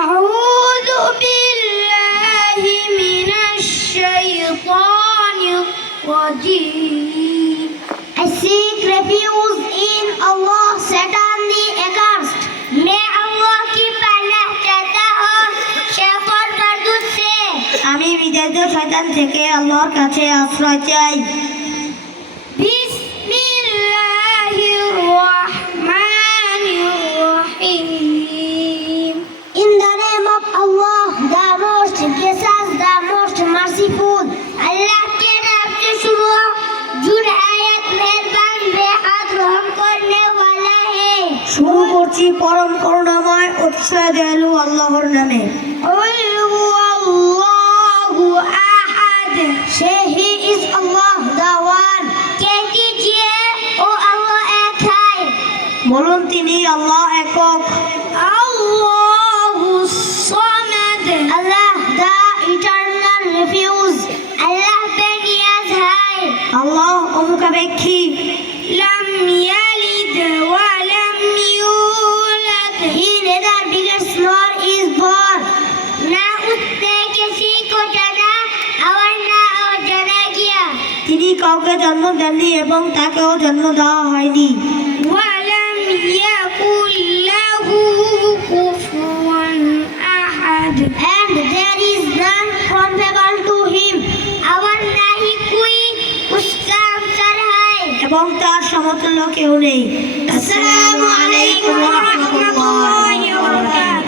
أعوذ بالله من الشيطان الرجيم. I seek refuge in Allah, Satan the accursed. May Allah keep Allah चाहता हो शैतान मर्दूद से. আমি বিজয়িত শয়তান থেকে আল্লাহর কাছে আশ্রয় চাই. বিসমিল্লাহির রহমানির রহিম. In the name of Allah, the most gracious, the most merciful. Allah के नाम से शुरू हो जो निहायत मेहरबान बेहद रहम करने वाला है. শুরু করছি পরম করুণাময় অতিশয় দয়ালু আল্লাহর নামে. আল্লাহু আহাদ. Say he is Allah, the one. কে कीजिए ও আল্লাহ এক है. বলুন তিনি আল্লাহ একক. আল্লাহু Samad. Allah the eternal refuge. Allah বেনিয়াজ है. আল্লাহ অমুখাপেক্ষী. লাম ইয়ালিদ ওয়া লাম ইউলাদ. He neither begets nor is born. না उसने किसी को जाना और ना वो जाना गया. তিনি কাউকে জন্ম দেননি এবং তাকেও জন্ম দেওয়া হয়নি. ওয়ালাম ইয়াকুল লাহু কুফুয়ান আহাদ. And there is none comparable to him. और ना ही कोई उसका हमसर है. এবং তার সমতুল্য কেউ নেই. আসসালামু আলাইকুম ওয়া রাহমাতুল্লাহি ওয়া বারাকাতুহু.